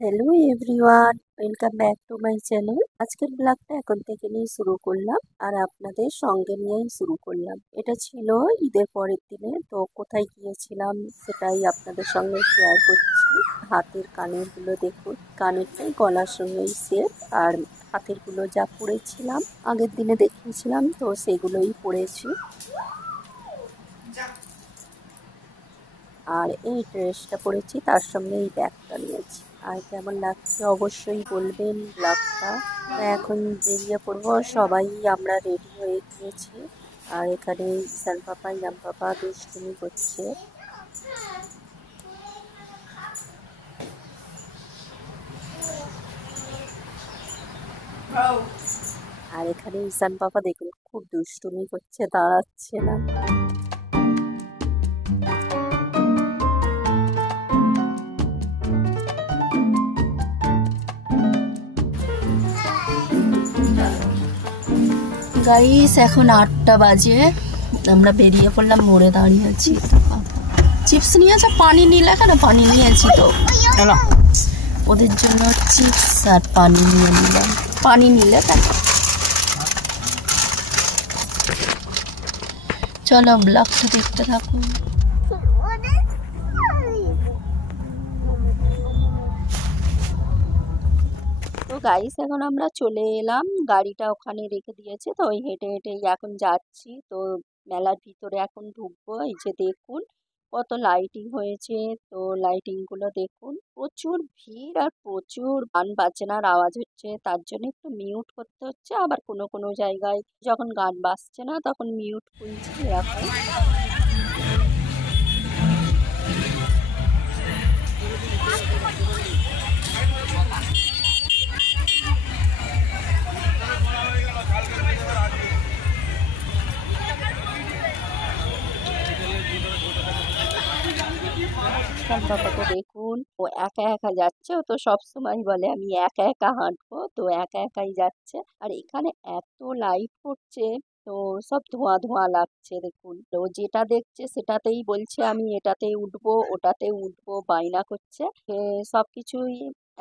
Hello everyone, welcome back to my channel. আজকের ব্লগটা এখন থেকে নিয়ে শুরু করলাম আর আপনাদের সঙ্গে নিয়েই শুরু করলাম। এটা ছিল ঈদের পরের দিনে, তো কোথায় গিয়েছিলাম সেটাই আপনাদের সঙ্গে শেয়ার করছি। হাতের কানেরগুলো দেখুন, কানেরটাই গলার সঙ্গেই সেট, আর হাতেরগুলো যা পরেছিলাম আগের দিনে দেখিয়েছিলাম, তো সেগুলোই পরেছি। আর এই ড্রেসটা পরেছি, তার সঙ্গে এই ব্যাগটা নিয়েছি। আর কেমন লাগছে অবশ্যই বলবেন ব্লগটা। এখন বেরিয়ে পড়বো, সবাই আমরা রেডি হয়ে গিয়েছি। আর এখানে ঈশান পাপা ইয়াম পাপা দুষ্টুমি করছে। আর এখানে ঈশান পাপা দেখুন খুব দুষ্টুমি করছে, দাঁড়াচ্ছে না। গাইস এখন 8টা বাজে, আমরা বেরিয়ে পড়লাম, মোড়ে দাঁড়িয়ে আছি। চিপস নিয়েছে, পানি নিলে কেন? পানি নিয়েছি তো, ওদের জন্য চিপস আর পানি নিয়ে নিলাম। পানি নিলে কেন? চলো ব্লগটা দেখতে থাকুন। তো গাইস এখন আমরা চলে এলাম, গাড়িটা ওখানে রেখে দিয়েছে, তো ওই হেঁটে হেঁটেই এখন যাচ্ছি। তো মেলার ভিতরে এখন ঢুকবো। এই যে দেখুন কত লাইটিং হয়েছে, তো লাইটিং গুলো দেখুন, প্রচুর ভিড় আর প্রচুর গান বাজনার আওয়াজ হচ্ছে, তার জন্য একটু মিউট করতে হচ্ছে। আবার কোনো কোনো জায়গায় যখন গান বাজছে না তখন মিউট করছি এরকম। পাপাকে দেখুন, ও একা একা যাচ্ছে। ও তো সবসময় বলে আমি একা একা হাঁটবো, তো একা একাই যাচ্ছে। আর এখানে এত লাইট পড়ছে, তো সব ধোঁয়া ধোঁয়া লাগছে। দেখুন, তো যেটা দেখছে সেটাতেই বলছে আমি এটাতেই উঠবো, ওটাতে উঠবো, বায়না করছে। সবকিছুই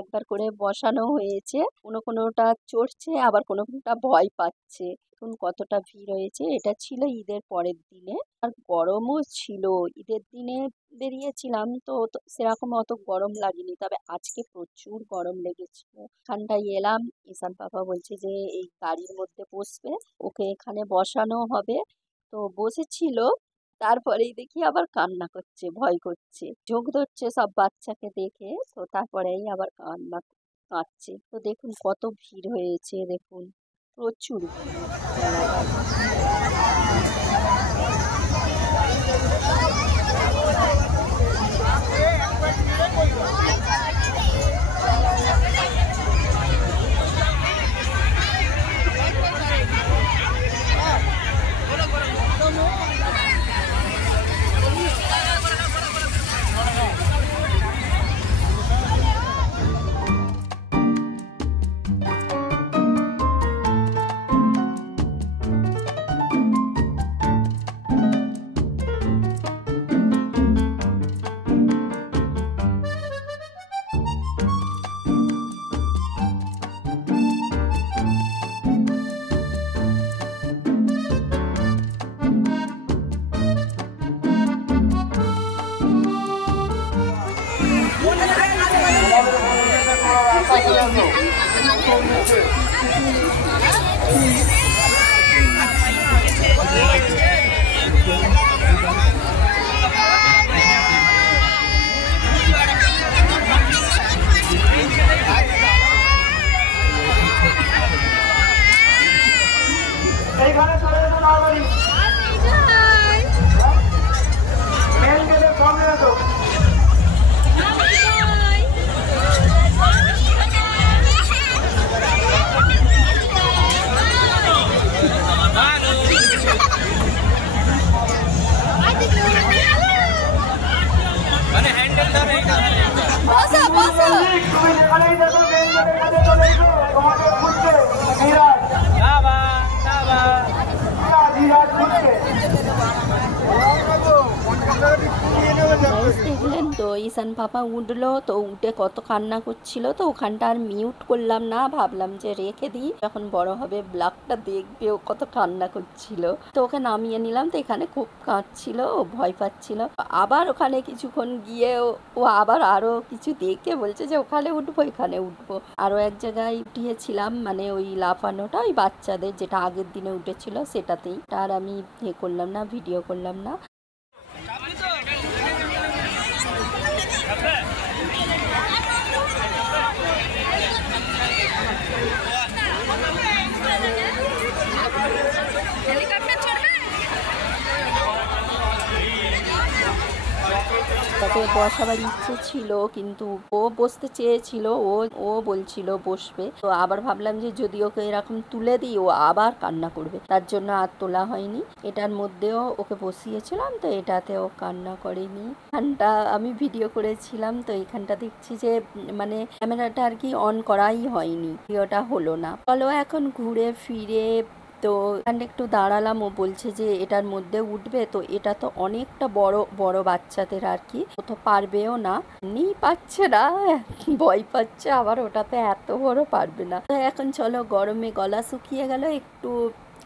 একবার করে বসানো হয়েছে, কোনো কোনোটা চড়ছে, আবার কোনো কোনোটা ভয় পাচ্ছে। দেখুন কতটা ভিড় হয়েছে। এটা ছিল ঈদের পরের দিনে, আর গরমও ছিল। ঈদের দিনে বেরিয়েছিলাম তো সেরকম অত গরম লাগেনি, তবে আজকে প্রচুর গরম লেগেছিল। এখানটায় এলাম, ঈশান পাপা বলছে যে এই গাড়ির মধ্যে বসবে, ওকে এখানে বসানো হবে। তো বসেছিল, তারপরেই দেখি আবার কান্না করছে, ভয় করছে, চোখ ধরছে সব বাচ্চাকে দেখে। তো তারপরেই আবার কান্না কাঁদছে। তো দেখুন কত ভিড় হয়েছে, দেখুন প্রচুর ভিড় মেলাটায়। তো ঈশান পাপা উঠলো, তো উঠে কত কান্না করছিল, তো ওখানটা আর মিউট করলাম না, ভাবলাম যে রেখে দিই, যখন বড় হবে ব্লগটা দেখবে ও কত কান্না করছিল। তো ওকে নামিয়ে নিলাম, তো এখানে খুব কাঁদছিল, ও ভয় পাচ্ছিল। আবার ওখানে কিছুক্ষণ গিয়ে ও আবার আরো কিছু দেখে বলছে যে ওখানে উঠবো, এখানে উঠবো। আরো এক জায়গায় উঠিয়েছিলাম, মানে ওই লাফানোটা ওই বাচ্চাদের যেটা আগের দিনে উঠেছিল সেটাতেই, আর আমি করলাম না, ভিডিও করলাম না। তাকে বসাবার ইচ্ছে ছিল, কিন্তু ও বসতে চেয়েছিল, ও বলছিল বসবে। তো আবার ভাবলাম যে যদি ওকে এরকম তুলে দিই ও আবার কান্না করবে, তার জন্য আর তোলা হয়নি। এটার মধ্যেও ওকে বসিয়েছিলাম, তো এটাতেও কান্না করেনি। এখানটা আমি ভিডিও করেছিলাম, তো এখানটা দেখছি যে মানে ক্যামেরাটা আর কি অন করাই হয়নি, ভিডিওটা হলো না। চলো এখন ঘুরে ফিরে তো এখানে একটু দাঁড়ালাম, ও বলছে যে এটার মধ্যে উঠবে, তো এটা তো অনেকটা বড় বড় বাচ্চাদের আর কি, ও তো পারবেও না, এমনি পাচ্ছে না, ভয় পাচ্ছে, আবার ওটাতে এত বড় পারবে না। তো এখন চলো, গরমে গলা শুকিয়ে গেল, একটু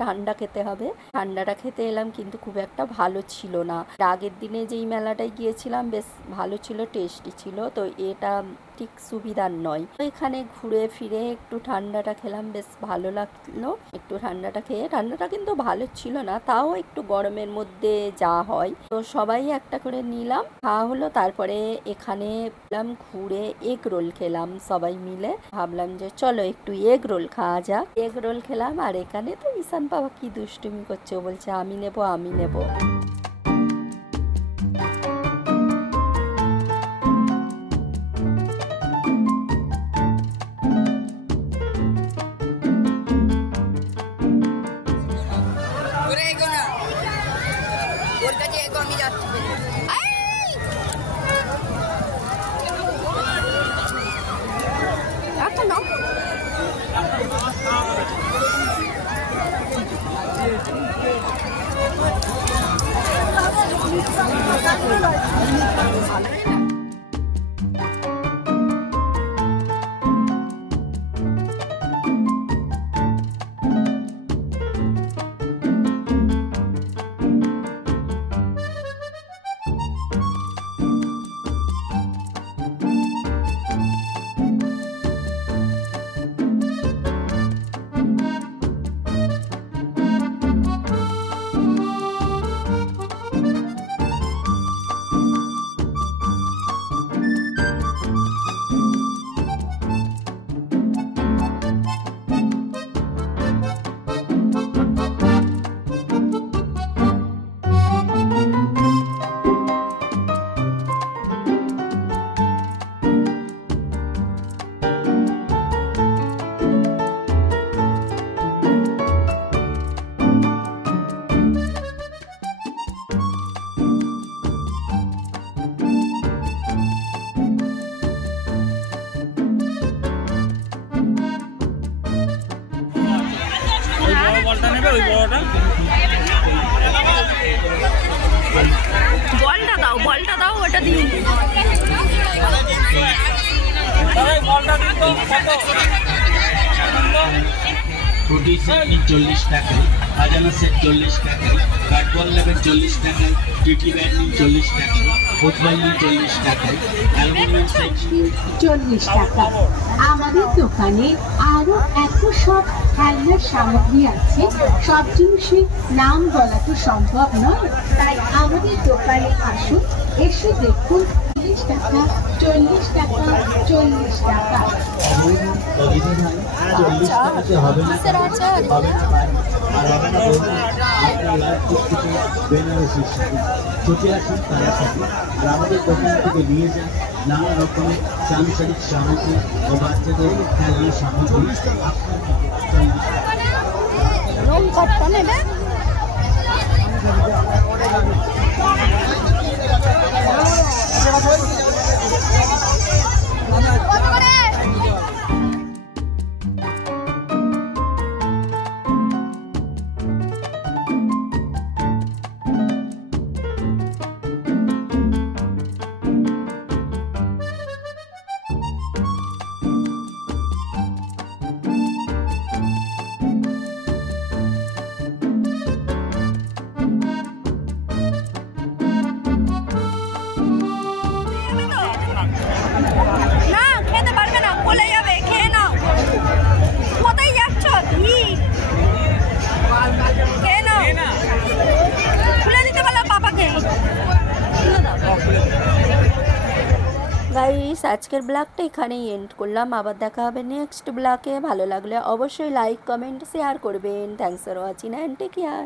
ঠান্ডা খেতে হবে। ঠান্ডাটা খেতে এলাম, কিন্তু খুব একটা ভালো ছিল না। আগের দিনে যেই মেলাটায় গিয়েছিলাম বেশ ভালো ছিল, টেস্টি ছিল, তো এটা ঠিক সুবিধার নয়। তো এখানে ঘুরে ফিরে একটু ঠান্ডাটা খেলাম, বেশ ভালো লাগলো একটু ঠান্ডাটা খেয়ে। ঠান্ডাটা কিন্তু ভালো ছিল না, তাও একটু গরমের মধ্যে যা হয়। তো সবাই একটা করে নিলাম, খাওয়া হলো। তারপরে এখানে ঘুরে এগ রোল খেলাম সবাই মিলে, ভাবলাম যে চলো একটু এগ রোল খাওয়া যাক। এগ রোল খেলাম, আর এখানে তো ঈশান বাবা কি দুষ্টুমি করছে, ও বলছে আমি নেবো আমি নেবো। বলটা দাও, বলটা দাও, ওটা দিয়ে ফুটি সেট 40 টাকায়, আজানা সেট 40 টাকায়, ব্যাটবল নেবেন 40 টাকায়, টিটি ব্যাট নিন 40 টাকায়, ফুটবল নিন 40 টাকায়, অ্যালুমিনিয়াম সেট 40 টাকা। আমাদের দোকানে আরো এত সব খেলনার সামগ্রী আছে, সব জিনিসের নাম বলা তো সম্ভব নয়, তাই আমাদের দোকানে আসুন, এসে দেখুন। 40 টাকা, 40 টাকা, 40 টাকা। হবে না ভাই, আর হবে না বলুন, আপনার লাইফ থেকে বেনারসি শাড়ি ছুটে আসুন তার সাথে, আর আমাদের দোকান থেকে নিয়ে যান নানা রকমের সাংসারিক সামগ্রী ও বাচ্চাদের খেলনার সামগ্রী। রং কটটা নেবে। গাইস আজকের ব্লগটা এখানেই এন্ড করলাম, আবার দেখা হবে নেক্সট ব্লগে। ভালো লাগলে অবশ্যই লাইক কমেন্ট শেয়ার করবেন। Thanks for watching and take care.